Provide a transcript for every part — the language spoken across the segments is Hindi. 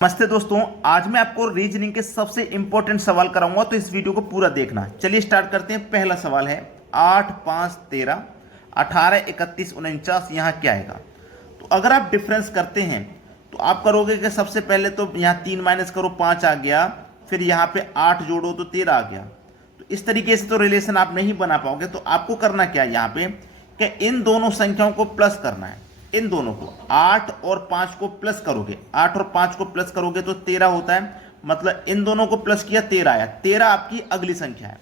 नमस्ते दोस्तों, आज मैं आपको रीजनिंग के सबसे इंपॉर्टेंट सवाल कराऊंगा, तो इस वीडियो को पूरा देखना। चलिए स्टार्ट करते हैं। पहला सवाल है 8, 5, 13, 18, 31, 49, यहाँ क्या आएगा। तो अगर आप डिफरेंस करते हैं तो आप करोगे कि सबसे पहले तो यहाँ 3 माइनस करो, 5 आ गया, फिर यहाँ पे 8 जोड़ो तो 13 आ गया। तो इस तरीके से तो रिलेशन आप नहीं बना पाओगे। तो आपको करना क्या है यहाँ पे कि इन दोनों संख्याओं को प्लस करना है। इन दोनों को 8 और 5 को प्लस करोगे, 8 और 5 को प्लस करोगे तो 13 होता है। मतलब इन दोनों को प्लस किया 13 आया। 13 आपकी अगली संख्या है,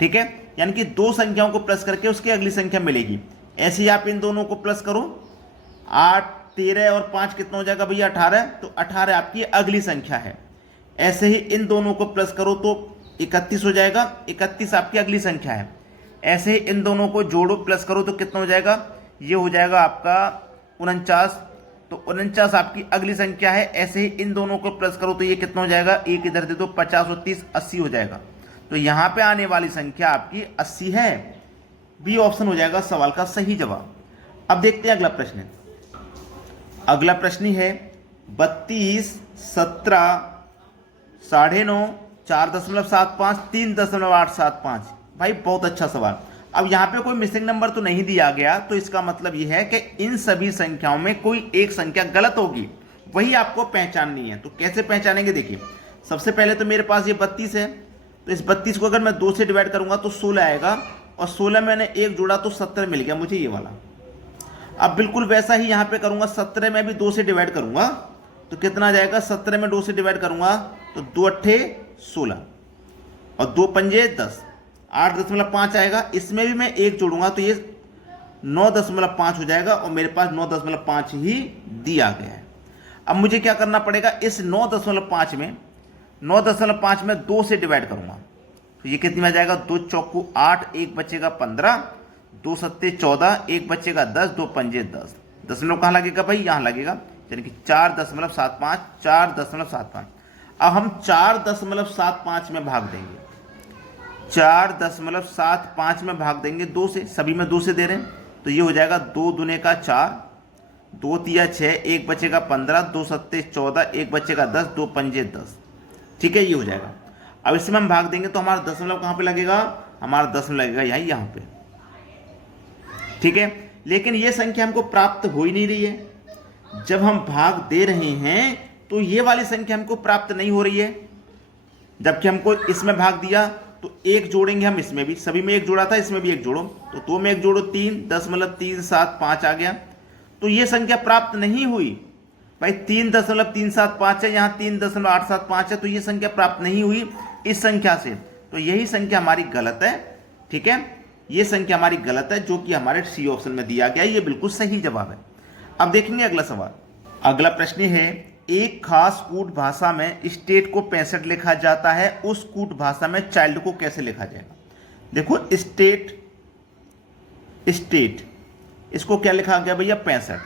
ठीक है। यानी कि दो संख्याओं को प्लस करके उसकी अगली संख्या मिलेगी। ऐसे ही आप इन दोनों को प्लस करो, 8, 13 और 5 कितना हो जाएगा भैया 18। तो 18 आपकी अगली संख्या है। ऐसे ही इन दोनों को प्लस करो तो 31 हो जाएगा, 31 आपकी अगली संख्या है। ऐसे ही इन दोनों को जोड़ो, प्लस करो तो कितना हो जाएगा, ये हो जाएगा आपका 49। तो 49 आपकी अगली संख्या है। ऐसे ही इन दोनों को प्लस करो तो ये कितना हो जाएगा, एक इधर दे दो, 50 और 30 80 हो जाएगा। तो यहाँ पे आने वाली संख्या आपकी 80 है। बी ऑप्शन हो जाएगा सवाल का सही जवाब। अब देखते हैं अगला प्रश्न। अगला प्रश्न है 32, 17, 9.5, 4.75, 3.875। भाई बहुत अच्छा सवाल। अब यहाँ पे कोई मिसिंग नंबर तो नहीं दिया गया, तो इसका मतलब यह है कि इन सभी संख्याओं में कोई एक संख्या गलत होगी, वही आपको पहचाननी है। तो कैसे पहचानेंगे, देखिए सबसे पहले तो मेरे पास ये 32 है। तो इस 32 को अगर मैं 2 से डिवाइड करूंगा तो 16 आएगा, और 16 मैंने एक जोड़ा तो 17 मिल गया मुझे ये वाला। अब बिल्कुल वैसा ही यहाँ पे करूंगा, 17 में भी 2 से डिवाइड करूंगा तो कितना आ जाएगा, 17 में 2 से डिवाइड करूंगा तो 2 अट्ठे 16 और 2 पंजे 10, 8.5 आएगा। इसमें भी मैं एक जोड़ूंगा तो ये 9.5 हो जाएगा, और मेरे पास 9.5 ही दिया गया है। अब मुझे क्या करना पड़ेगा, इस 9.5 में 2 से डिवाइड करूंगा तो ये कितनी में आ जाएगा, 2 चौकू 8, एक बचेगा 15, 2 सत्ते 14, एक बचेगा 10, 2 पंजे 10। दशमलव कहाँ लगेगा भाई, यहाँ लगेगा, यानी कि 4.75, 4.75। अब हम 4.75 में भाग देंगे, 4.75 में भाग देंगे 2 से, सभी में 2 से दे रहे हैं। तो ये हो जाएगा 2 दूने का 4, 2 तिया 6, एक बचेगा 15, 2 सत्ते 14, एक बचेगा 10, 2 पंजे 10। ठीक है, ये हो जाएगा। अब इसमें हम भाग देंगे तो हमारा दशमलव कहाँ पे लगेगा, हमारा दशमलव लगेगा यहाँ पे। ठीक है, लेकिन ये संख्या हमको प्राप्त हो ही नहीं रही है। जब हम भाग दे रहे हैं तो ये वाली संख्या हमको प्राप्त नहीं हो रही है, जबकि हमको इसमें भाग दिया तो एक जोड़ेंगे हम, इसमें भी सभी में एक जोड़ा था, इसमें भी एक जोड़ो, तो 2 में एक जोड़ो 3.375 आ गया। तो ये संख्या प्राप्त नहीं हुई भाई, 3.375 है, यहाँ 3.875 है, तो ये संख्या प्राप्त नहीं हुई इस संख्या से। तो यही संख्या हमारी गलत है। ठीक है, ये संख्या हमारी गलत है, जो कि हमारे सी ऑप्शन में दिया गया, ये बिल्कुल सही जवाब है। अब देखेंगे अगला सवाल। अगला प्रश्न है, एक खास कूट भाषा में स्टेट को 65 लिखा जाता है, उस कूट भाषा में चाइल्ड को कैसे लिखा जाएगा। देखो स्टेट इसको क्या लिखा गया भैया, 65।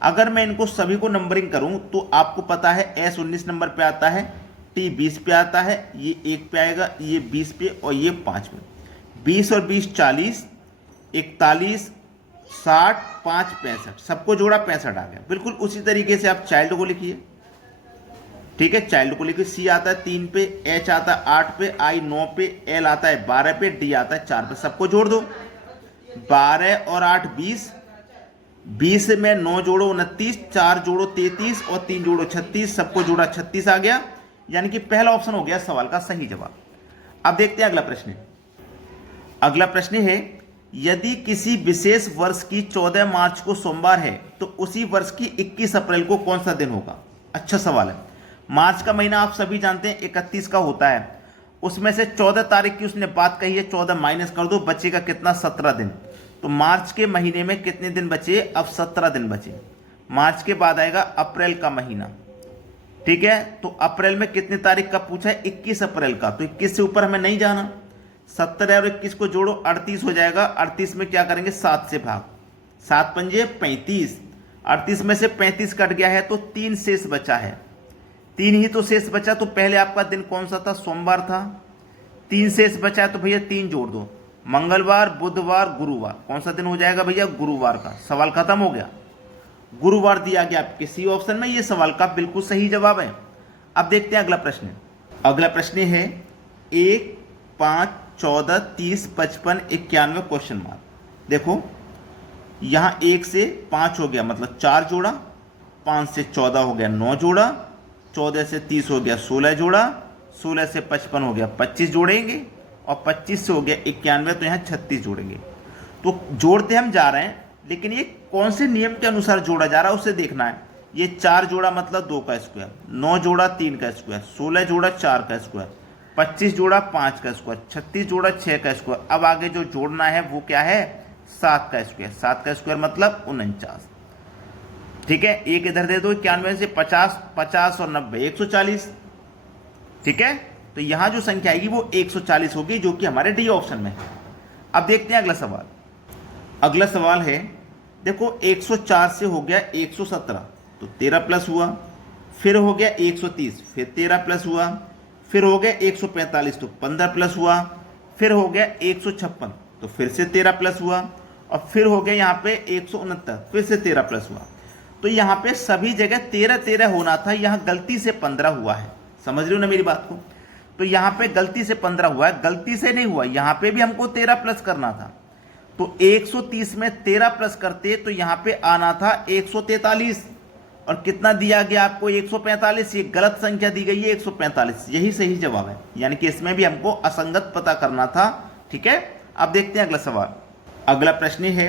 अगर मैं इनको सभी को नंबरिंग करूं तो आपको पता है S 19 नंबर पे आता है, T 20 पे आता है, ये 1 पे आएगा, ये 20 पे और ये 5 पे। 20 और 20 40, 41, 60, 5 65, सबको जोड़ा 65 आ गया। बिल्कुल उसी तरीके से आप चाइल्ड को लिखिए। ठीक है, चाइल्ड को लिखिए। C आता है 3 पे, H आता है 8 पे, I 9 पे, L आता है 12 पे, D आता है 4 पे, सबको जोड़ दो। 12 और 8 20, 20 में 9 जोड़ो 29, 4 जोड़ो 33 और 3 जोड़ो 36, सबको जोड़ा 36 आ गया। यानी कि पहला ऑप्शन हो गया सवाल का सही जवाब। अब देखते हैं अगला प्रश्न। अगला प्रश्न है, यदि किसी विशेष वर्ष की 14 मार्च को सोमवार है तो उसी वर्ष की 21 अप्रैल को कौन सा दिन होगा। अच्छा सवाल है। मार्च का महीना आप सभी जानते हैं 31 का होता है, उसमें से 14 तारीख की उसने बात कही है, 14 माइनस कर दो, बचेगा कितना, 17 दिन। तो मार्च के महीने में कितने दिन बचे, अब 17 दिन बचे। मार्च के बाद आएगा अप्रैल का महीना। ठीक है, तो अप्रैल में कितनी तारीख का पूछा है, 21 अप्रैल का। तो 21 से ऊपर हमें नहीं जाना। 17 और 21 को जोड़ो 38 हो जाएगा। 38 में क्या करेंगे, 7 से भाग, 7 पंजे 35, 38 में से 35 कट गया है तो 3 शेष बचा है। 3 ही तो शेष बचा, तो पहले आपका दिन कौन सा था, सोमवार था। 3 शेष बचा है तो भैया 3 जोड़ दो, मंगलवार, बुधवार, गुरुवार। कौन सा दिन हो जाएगा भैया, गुरुवार का। सवाल खत्म हो गया। गुरुवार दिया गया आपके सी ऑप्शन में, ये सवाल का बिल्कुल सही जवाब है। अब देखते हैं अगला प्रश्न। अगला प्रश्न है 1, 5, 14, 30, 55, 91 क्वेश्चन मार्क। देखो यहाँ 1 से 5 हो गया मतलब 4 जोड़ा, 5 से 14 हो गया 9 जोड़ा, 14 से 30 हो गया 16 जोड़ा, 16 से 55 हो गया 25 जोड़ेंगे, और 25 से हो गया 91 तो यहाँ 36 जोड़ेंगे। तो जोड़ते हम जा रहे हैं, लेकिन ये कौन से नियम के अनुसार जोड़ा जा रहा है उसे देखना है। ये 4 जोड़ा मतलब 2 का स्क्वायर, 9 जोड़ा 3 का स्क्वायर, 16 जोड़ा 4 का स्क्वायर, 25 जोड़ा 5 का स्क्वायर, 36 जोड़ा 6 का स्क्वायर। अब आगे जो जोड़ना है वो क्या है, 7 का स्क्वायर। 7 का स्क्वायर मतलब 49। ठीक है, एक इधर दे दो, 91 से 50, 50 और 90 140। ठीक है, तो यहां जो संख्या आएगी वो 140 होगी, जो कि हमारे डी ऑप्शन में है। अब देखते हैं अगला सवाल। अगला सवाल है, देखो 104 से हो गया 117 तो 13 प्लस हुआ, फिर हो गया 130 फिर 13 प्लस हुआ, फिर हो गया 145 तो 15 प्लस हुआ, फिर हो गया 156 तो फिर से 13 प्लस हुआ, और फिर हो गया यहाँ पे 169 फिर से 13 प्लस हुआ। तो यहाँ पे सभी जगह 13 13 होना था, यहाँ गलती से 15 हुआ है। समझ रहे हो ना मेरी बात को? तो यहाँ पे गलती से 15 हुआ है, गलती से नहीं हुआ। यहाँ पे भी हमको 13 प्लस करना था, तो 130 में 13 प्लस करते तो यहाँ पे आना था 143, और कितना दिया गया आपको 145। ये गलत संख्या दी गई है 145, यही सही जवाब है। यानी कि इसमें भी हमको असंगत पता करना था। ठीक है, अब देखते हैं अगला सवाल। अगला प्रश्न है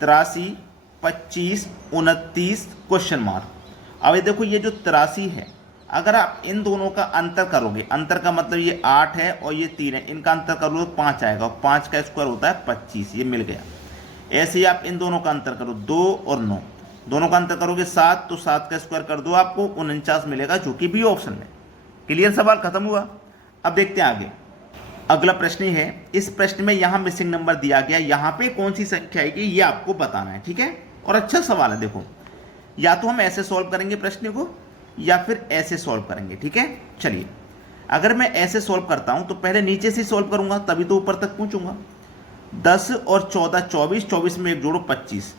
83, 25, 29 क्वेश्चन मार्क। अब देखो ये जो 83 है, अगर आप इन दोनों का अंतर करोगे, अंतर का मतलब ये 8 है और ये 3 है, इनका अंतर करोगे 5 आएगा, और 5 का स्क्वायर होता है 25, ये मिल गया। ऐसे ही आप इन दोनों का अंतर करो, 2 और 9, दोनों का अंतर करोगे 7, तो 7 का स्क्वायर कर दो, आपको 49 मिलेगा, जो कि बी ऑप्शन में। क्लियर, सवाल खत्म हुआ। अब देखते हैं आगे। अगला प्रश्न है, इस प्रश्न में यहाँ मिसिंग नंबर दिया गया, यहाँ पे कौन सी संख्या आएगी ये आपको बताना है। ठीक है, और अच्छा सवाल है। देखो, या तो हम ऐसे सॉल्व करेंगे प्रश्न को, या फिर ऐसे सॉल्व करेंगे। ठीक है, चलिए, अगर मैं ऐसे सॉल्व करता हूं तो पहले नीचे से सॉल्व करूंगा, तभी तो ऊपर तक पहुंचूंगा। 10 और 14 24, 24 में एक जोड़ो 25,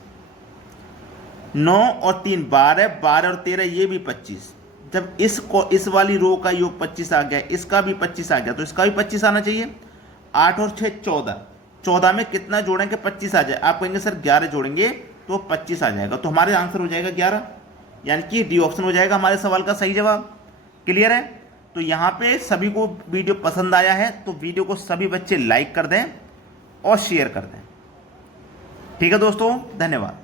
9 और 3 12, 12 और 13 ये भी 25। जब इस वाली रो का योग 25 आ गया, इसका भी 25 आ गया, तो इसका भी 25 आना चाहिए। 8 और 6 14, 14 में कितना जोड़ेंगे 25 आ जाए। आप कहेंगे सर 11 जोड़ेंगे तो 25 आ जाएगा, तो हमारे आंसर हो जाएगा 11, यानी कि डी ऑप्शन हो जाएगा हमारे सवाल का सही जवाब। क्लियर है? तो यहाँ पे सभी को वीडियो पसंद आया है तो वीडियो को सभी बच्चे लाइक कर दें और शेयर कर दें। ठीक है दोस्तों, धन्यवाद।